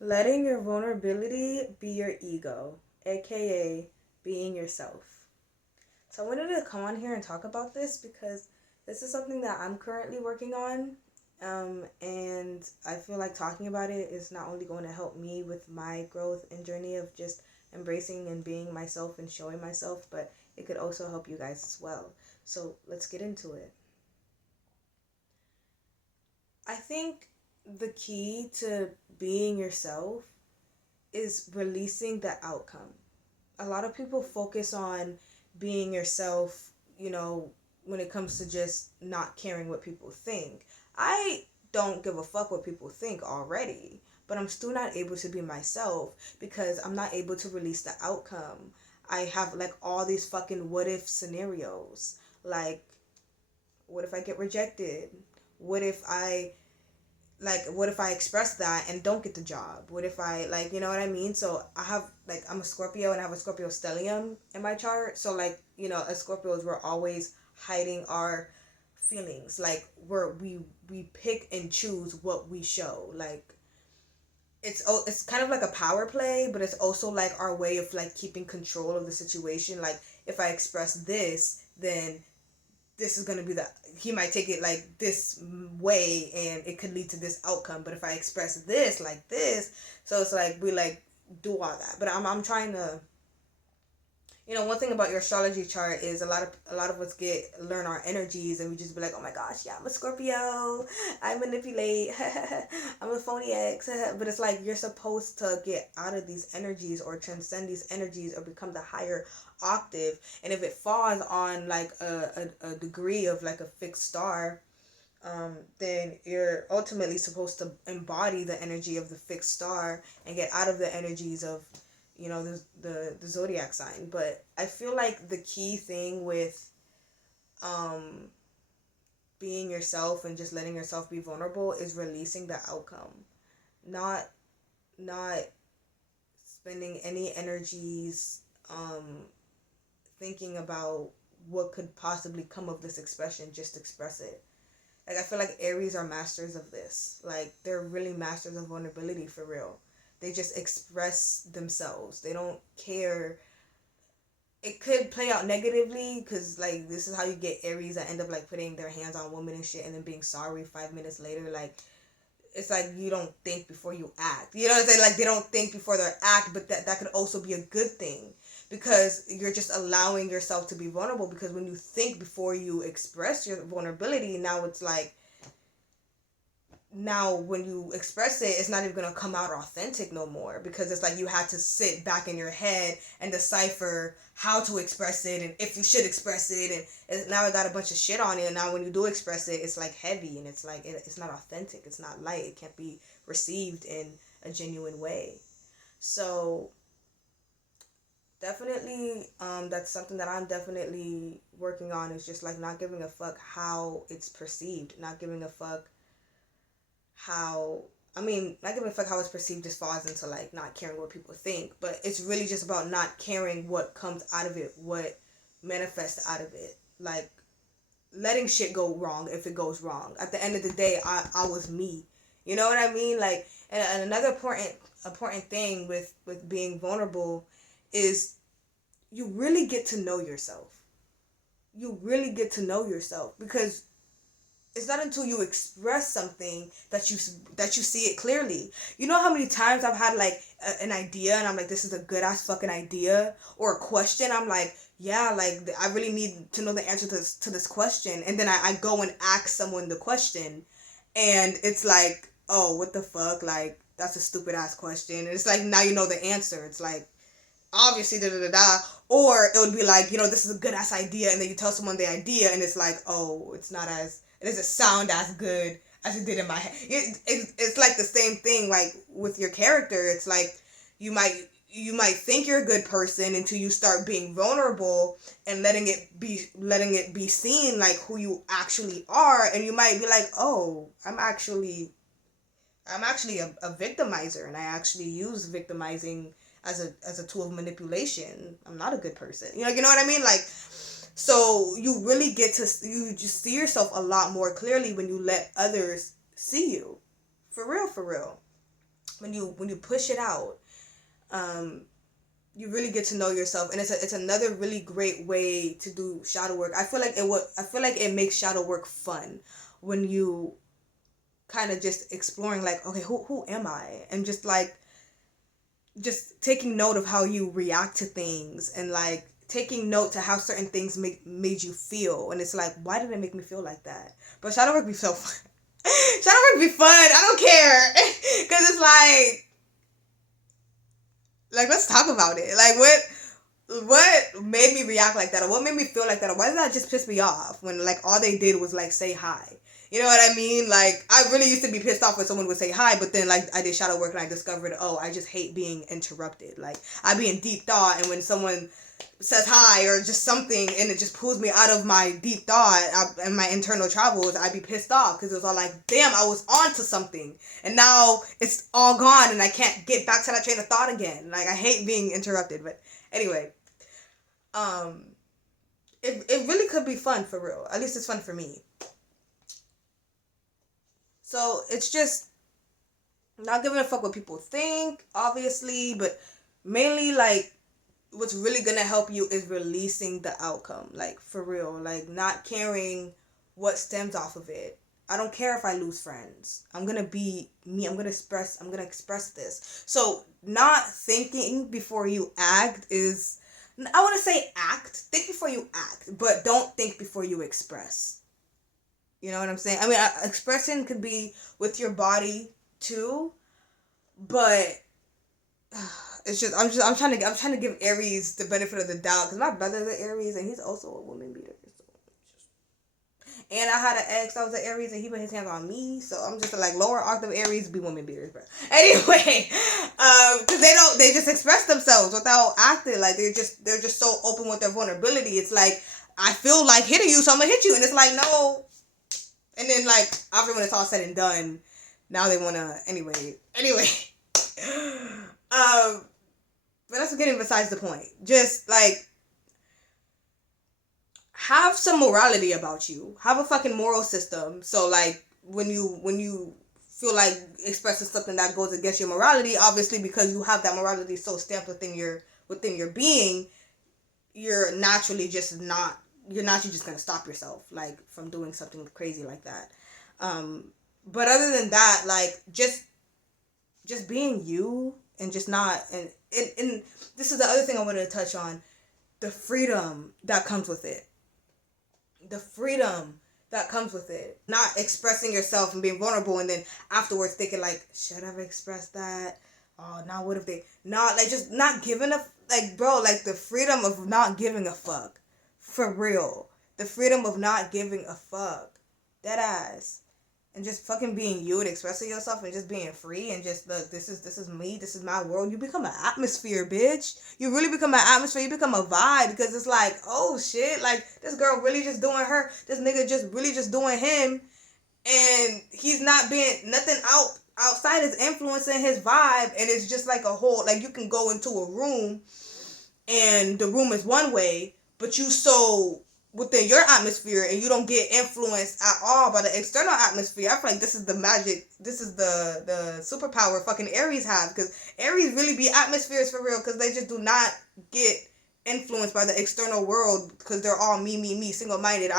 Letting your vulnerability be your ego, aka being yourself. So I wanted to come on here and talk about this because this is something that I'm currently working on. And I feel like talking about it is not only going to help me with my growth and journey of just embracing and being myself and showing myself, but it could also help you guys as well. So let's get into it. I think the key to being yourself is releasing the outcome. A lot of people focus on being yourself, when it comes to just not caring what people think. I don't give a fuck what people think already, but I'm still not able to be myself because I'm not able to release the outcome. I have like all these fucking what if scenarios. Like, what if I get rejected? What if I what if I express that and don't get the job? What if I you know what I mean? So I have I'm a Scorpio and I have a Scorpio stellium in my chart. So as Scorpios we're always hiding our feelings. Like we pick and choose what we show. Like it's kind of like a power play, but it's also like our way of like keeping control of the situation. Like if I express this, then this is going to be the he might take it like this way and it could lead to this outcome, but if I express this like this, so it's like we like do all that. But I'm trying to, one thing about your astrology chart is a lot of us get learn our energies and we just be like, oh my gosh, yeah, I'm a Scorpio, I manipulate, I'm a phony ex. But it's like you're supposed to get out of these energies or transcend these energies or become the higher octave. And if it falls on like a degree of like a fixed star, then you're ultimately supposed to embody the energy of the fixed star and get out of the energies of the zodiac sign. But I feel like the key thing with um being yourself and just letting yourself be vulnerable is releasing the outcome, not not spending any energies thinking about what could possibly come of this expression. Just express it. Like I feel like Aries are masters of this. Like they're really masters of vulnerability for real. They just express themselves. They don't care. It could play out negatively because like this is how you get Aries that end up like putting their hands on women and shit and then being sorry 5 minutes later. Like it's like you don't think before you act. You know what I'm saying? Like they don't think before they act, but that could also be a good thing because you're just allowing yourself to be vulnerable. Because when you think before you express your vulnerability, now it's like now when you express it, it's not even gonna come out authentic no more because it's like you had to sit back in your head and decipher how to express it and if you should express it, and now it got a bunch of shit on it. And now when you do express it, it's like heavy and it's like it's not authentic, it's not light, it can't be received in a genuine way. So definitely, that's something that I'm definitely working on, is just like not giving a fuck how it's perceived, not giving a fuck how not giving a fuck how it's perceived just falls into like not caring what people think, but it's really just about not caring what comes out of it, what manifests out of it. Like letting shit go wrong if it goes wrong. At the end of the day, I was me. You know what I mean? Like and another important thing with being vulnerable is you really get to know yourself. You really get to know yourself because it's not until you express something that you see it clearly. You know how many times I've had like an idea and I'm like, this is a good ass fucking idea, or a question. I'm like, yeah, like I really need to know the answer to this question, and then I go and ask someone the question, and it's like, oh, what the fuck, like that's a stupid ass question. And it's like now you know the answer. It's like obviously da da da da. Or it would be like, this is a good ass idea, and then you tell someone the idea, and it's like, oh, it doesn't sound as good as it did in my head. It's like the same thing, like with your character. It's like you might think you're a good person until you start being vulnerable and letting it be seen like who you actually are, and you might be like, oh, I'm actually a victimizer, and I actually use victimizing as a tool of manipulation. I'm not a good person. You know what I mean? Like, so you really you just see yourself a lot more clearly when you let others see you. For real, for real. when you push it out, you really get to know yourself, and it's another really great way to do shadow work. I feel like it makes shadow work fun when you kind of just exploring, like, okay, who am I, and just taking note of how you react to things, and like taking note to how certain things made you feel, and it's like, why did it make me feel like that? But shadow work be so fun. Shadow work be fun. I don't care, because it's like let's talk about it. Like what made me react like that, or what made me feel like that, or why did that just piss me off when like all they did was like say hi? You know what I mean? Like, I really used to be pissed off when someone would say hi, but then like I did shadow work and I discovered, oh, I just hate being interrupted. Like, I be in deep thought, and when someone says hi or just something and it just pulls me out of my deep thought and my internal travels, I'd be pissed off because it was all like, damn, I was on to something and now it's all gone and I can't get back to that train of thought again. Like, I hate being interrupted. But anyway, it really could be fun, for real. At least it's fun for me. So it's just not giving a fuck what people think, obviously, but mainly like what's really gonna help you is releasing the outcome, like, for real, like not caring what stems off of it. I don't care if I lose friends. I'm gonna be me. I'm gonna express this. So not thinking before you act is, I want to say act. Think before you act, but don't think before you express. You know what I'm saying? I mean, expressing could be with your body too, but it's just I'm trying to give Aries the benefit of the doubt, because my brother's an Aries and he's also a woman beater. And I had an ex that was an Aries and he put his hands on me, so I'm just like, lower octave Aries be woman beaters, bro. Anyway, because they just express themselves without acting. Like, they're just so open with their vulnerability. It's like, I feel like hitting you, so I'm gonna hit you, and it's like, no. And then, like, after when it's all said and done, now they wanna, anyway. But that's getting besides the point. Just, like, have some morality about you. Have a fucking moral system. So, like, when you feel like expressing something that goes against your morality, obviously because you have that morality so stamped within your being, you're naturally just gonna stop yourself, like, from doing something crazy like that. But other than that, like, just being you, and just not, and this is the other thing I wanted to touch on, the freedom that comes with it. Not expressing yourself and being vulnerable, and then afterwards thinking like, should I have expressed that? Oh, now what if they not, like, just not giving a, like, bro, like, the freedom of not giving a fuck. For real. The freedom of not giving a fuck. Dead ass. And just fucking being you and expressing yourself and just being free and just, look, this is me, this is my world. You become an atmosphere, bitch. You really become an atmosphere. You become a vibe, because it's like, oh shit, like, this girl really just doing her, this nigga just really just doing him, and he's not being nothing outside is influencing his vibe, and it's just like a whole, like, you can go into a room and the room is one way, but you so within your atmosphere and you don't get influenced at all by the external atmosphere. I feel like this is the magic, this is the superpower fucking Aries have, because Aries really be atmospheres for real, because they just do not get influenced by the external world, because they're all me, single-minded.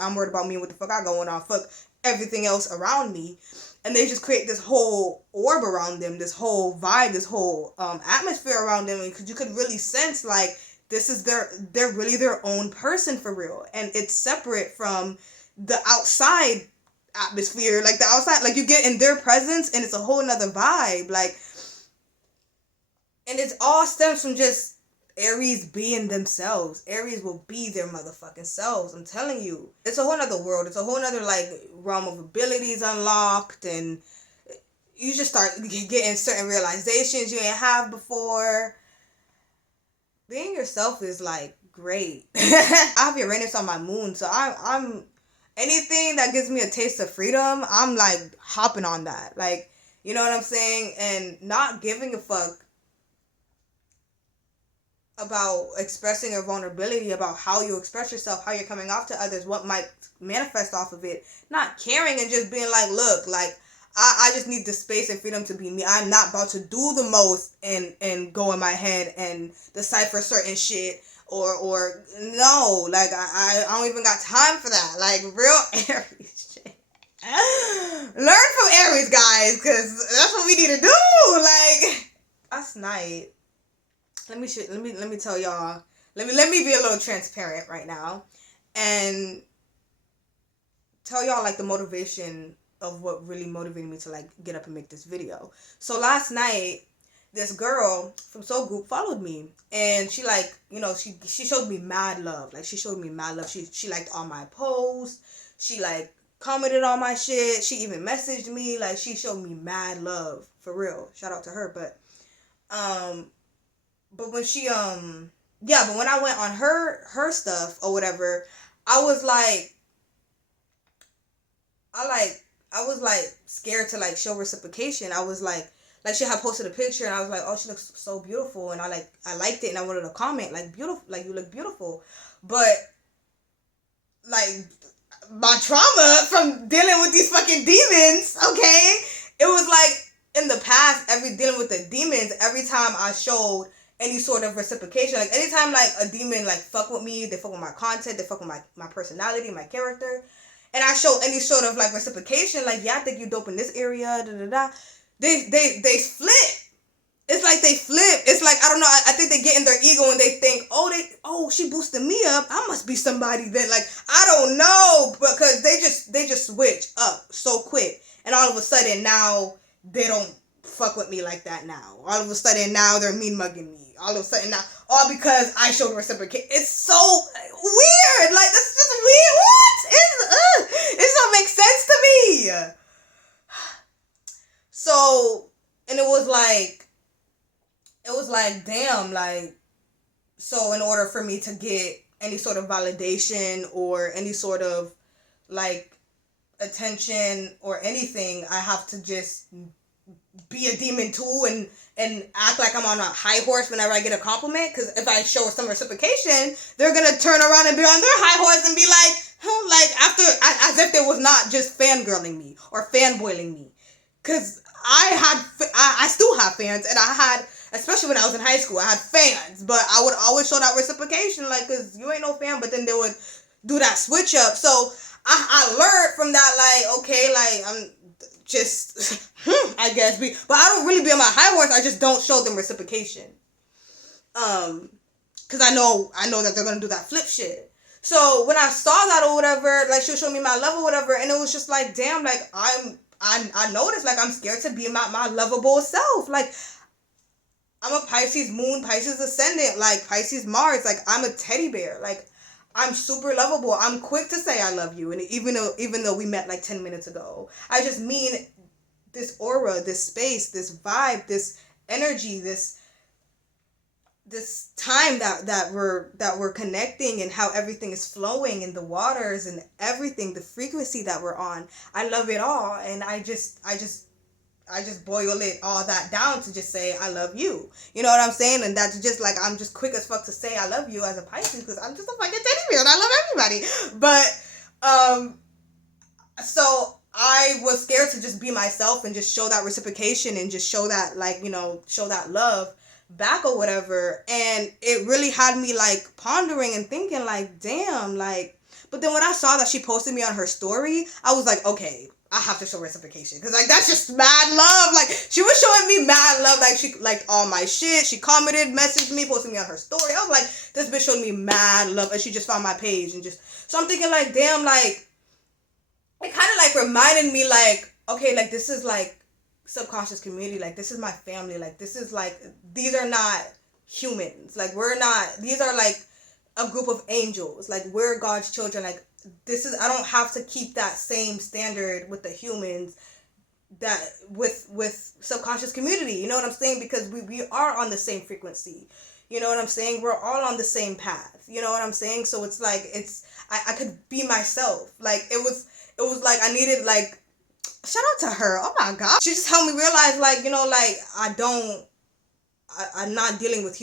I'm worried about me and what the fuck I going on, fuck everything else around me, and they just create this whole orb around them, this whole vibe, this whole atmosphere around them, because you could really sense, like, this is they're really their own person for real, and it's separate from the outside atmosphere. Like, the outside, like, you get in their presence and it's a whole nother vibe, like, and it's all stems from just Aries being themselves. Aries will be their motherfucking selves. I'm telling you, it's a whole nother world. It's a whole nother, like, realm of abilities unlocked, and you just start getting certain realizations you ain't have before. Being yourself is, like, great. I have Uranus on my moon, so I'm anything that gives me a taste of freedom, I'm, like, hopping on that. Like, you know what I'm saying? And not giving a fuck about expressing your vulnerability, about how you express yourself, how you're coming off to others, what might manifest off of it. Not caring and just being like, look, like, I just need the space and freedom to be me. I'm not about to do the most and go in my head and decipher certain shit or no, like I don't even got time for that. Like real Aries shit. Learn from Aries, guys, because that's what we need to do. Like last night, let me tell y'all. Let me be a little transparent right now, and tell y'all like the motivation of what really motivated me to like get up and make this video. So last night, this girl from Soul Group followed me, and she like, you know, she showed me mad love. Like she showed me mad love. She liked all my posts. She like commented on my shit. She even messaged me. Like she showed me mad love for real. Shout out to her. But when she yeah, but when I went on her stuff or whatever, I was like, I was like scared to like show reciprocation. I was like she had posted a picture and I was like, oh, she looks so beautiful, and I liked it and I wanted to comment like beautiful, like you look beautiful, but like my trauma from dealing with these fucking demons, okay, it was like in the past, dealing with the demons, every time I showed any sort of reciprocation, like anytime like a demon like fuck with me, they fuck with my content, they fuck with my personality, my character, and I show any sort of like reciprocation, like yeah, I think you dope in this area, da da da, they flip. It's like they flip. It's like, I don't know, I think they get in their ego and they think, oh, she boosted me up, I must be somebody that, like, I don't know, because they just switch up so quick, and all of a sudden now they don't fuck with me like that now. All of a sudden now they're mean mugging me. All of a sudden now, all because I showed reciprocate. It's so weird. Like, that's just weird. What? It don't make sense to me. So, and it was like, damn, like, so in order for me to get any sort of validation or any sort of, like, attention or anything, I have to just be a demon too and act like I'm on a high horse whenever I get a compliment, because if I show some reciprocation, they're gonna turn around and be on their high horse and be like, like after, as if they was not just fangirling me or fanboiling me, because I still have fans, and I had, especially when I was in high school, I had fans, but I would always show that reciprocation, like, because you ain't no fan, but then they would do that switch up. So I learned from that, like, okay, like, I'm just, I guess, but I don't really be on my high horse, I just don't show them reciprocation. Because I know that they're going to do that flip shit. So when I saw that or whatever, like, she'll show me my love or whatever, and it was just like, damn, like, I noticed, like, I'm scared to be my lovable self. Like, I'm a Pisces moon, Pisces ascendant, like, Pisces Mars. Like, I'm a teddy bear. Like, I'm super lovable. I'm quick to say I love you. And even though we met like 10 minutes ago, I just mean this aura, this space, this vibe, this energy, this time that we're connecting, and how everything is flowing in the waters and everything, the frequency that we're on. I love it all, and I just boil it all that down to just say I love you. You know what I'm saying? And that's just like, I'm just quick as fuck to say I love you as a Pisces, because I'm just a fucking teddy bear and I love everybody. But so I was scared to just be myself and just show that reciprocation and just show that, like, you know, show that love back or whatever. And it really had me like pondering and thinking like, damn, like, but then when I saw that she posted me on her story, I was like, okay, I have to show reciprocation, because like, that's just mad love. Like, she was showing me mad love, like she liked all my shit, she commented, messaged me, posted me on her story. I was like, this bitch showed me mad love, and she just found my page, and just, so I'm thinking like, damn, like, it kind of like reminded me like, okay, like, this is like subconscious community, like, this is my family, like, this is like, these are not humans, like, we're not, these are like a group of angels, like, we're God's children, like, this is, I don't have to keep that same standard with the humans that with subconscious community, you know what I'm saying? Because we are on the same frequency, you know what I'm saying? We're all on the same path, you know what I'm saying? So it's like, I could be myself. Like, it was like, I needed, like, shout out to her, oh my god, she just helped me realize, like, you know, like, I'm not dealing with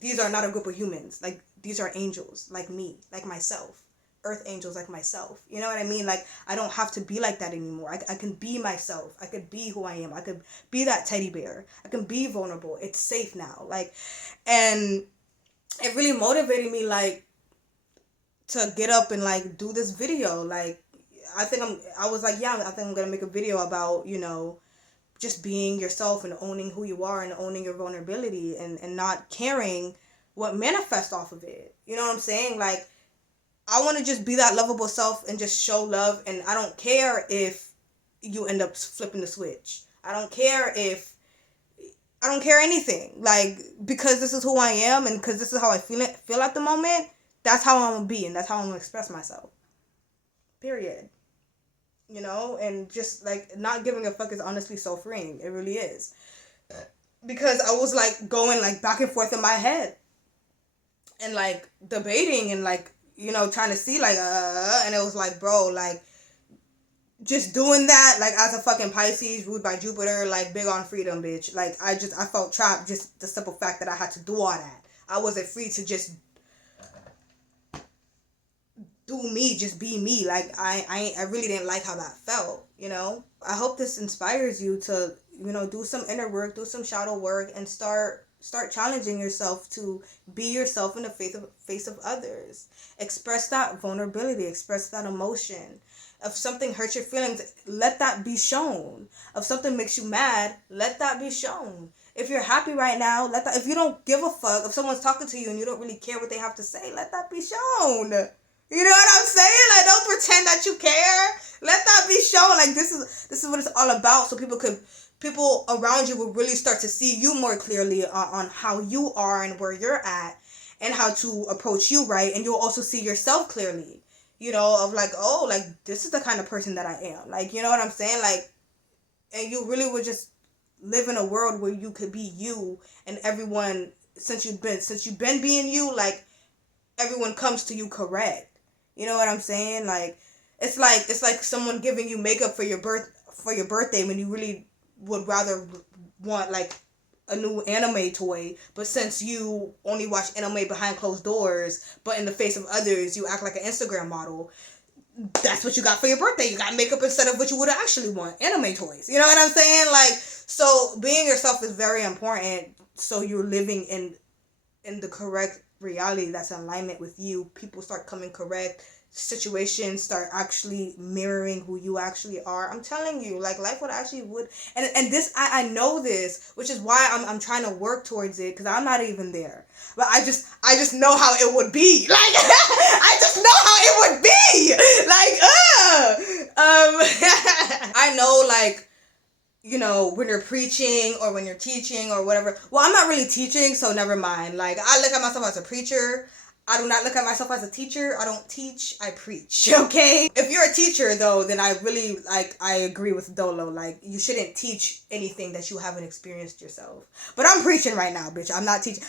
these are not a group of humans, like, these are angels, like me, like myself, earth angels like myself. You know what I mean? Like, I don't have to be like that anymore. I can be myself. I could be who I am. I could be that teddy bear. I can be vulnerable. It's safe now. Like, and it really motivated me, like, to get up and like do this video. Like, I was like, yeah, I think I'm gonna make a video about, you know, just being yourself and owning who you are and owning your vulnerability, and not caring what manifests off of it. You know what I'm saying? Like, I want to just be that lovable self and just show love, and I don't care if you end up flipping the switch. I don't care anything. Like, because this is who I am and because this is how I feel at the moment, that's how I'm gonna be and that's how I'm gonna express myself. Period. You know, and just like not giving a fuck is honestly so freeing. It really is. Because I was like going like back and forth in my head and like debating and like, you know, trying to see like and it was like, bro, like just doing that, like as a fucking Pisces ruled by Jupiter, like big on freedom, bitch. Like I felt trapped, just the simple fact that I had to do all that. I wasn't free to just do me, just be me. Like I really didn't like how that felt, you know. I hope this inspires you to, you know, do some inner work, do some shadow work, and start challenging yourself to be yourself in the face of others. Express that vulnerability, express that emotion. If something hurts your feelings, let that be shown. If something makes you mad, let that be shown. If you're happy right now, let that. If you don't give a fuck, if someone's talking to you and you don't really care what they have to say, let that be shown. You know what I'm saying? Like, don't pretend that you care. Let that be shown. Like, this is what it's all about. So people around you will really start to see you more clearly on how you are and where you're at and how to approach you, right? And you'll also see yourself clearly, you know, of like, oh, like, this is the kind of person that I am. Like, you know what I'm saying? Like, and you really would just live in a world where you could be you, and everyone, since you've been being you, like, everyone comes to you correct. You know what I'm saying? Like, it's like someone giving you makeup for your birthday when you really would rather want like a new anime toy, but since you only watch anime behind closed doors, but in the face of others you act like an Instagram model, that's what you got for your birthday. You got makeup instead of what you would actually want, anime toys. You know what I'm saying? Like, so being yourself is very important, so you're living in the correct reality that's in alignment with you. People start coming correct. Situations start actually mirroring who you actually are. I'm telling you, like, life would and this, I know this, which is why I'm trying to work towards it, because I'm not even there, but I just know how it would be. Like, I just know how it would be. Like, I know, like, you know, when you're preaching or when you're teaching or whatever. Well, I'm not really teaching, so never mind. Like, I look at myself as a preacher. I do not look at myself as a teacher. I don't teach, I preach, okay? If you're a teacher, though, then I really, like, I agree with Dolo. Like, you shouldn't teach anything that you haven't experienced yourself. But I'm preaching right now, bitch. I'm not teaching.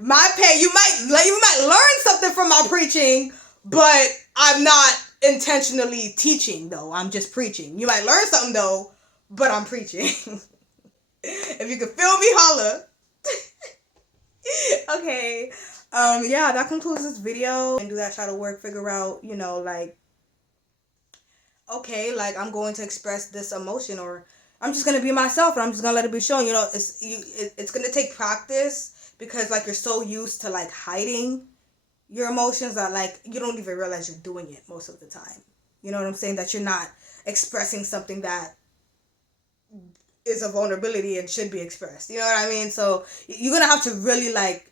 You might learn something from my preaching, but I'm not intentionally teaching, though. I'm just preaching. You might learn something, though, but I'm preaching. If you can feel me, holla. Okay. Yeah, that concludes this video. And do that shadow work, figure out, you know, like, okay, like, I'm going to express this emotion, or I'm just going to be myself and I'm just going to let it be shown. You know, it's going to take practice, because, like, you're so used to, like, hiding your emotions that, like, you don't even realize you're doing it most of the time. You know what I'm saying? That you're not expressing something that is a vulnerability and should be expressed. You know what I mean? So you're going to have to really, like,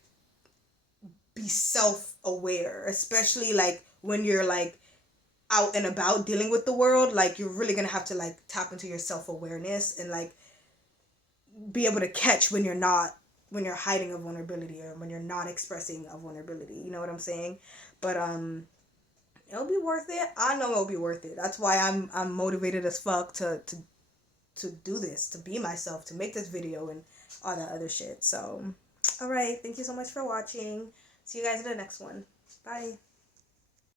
be self-aware, especially like when you're like out and about dealing with the world. Like, you're really gonna have to like tap into your self-awareness and like be able to catch when you're hiding a vulnerability, or when you're not expressing a vulnerability. You know what I'm saying? But it'll be worth it. I know it'll be worth it. That's why I'm motivated as fuck to do this, to be myself, to make this video and all that other shit. So, all right, thank you so much for watching. See you guys in the next one. Bye.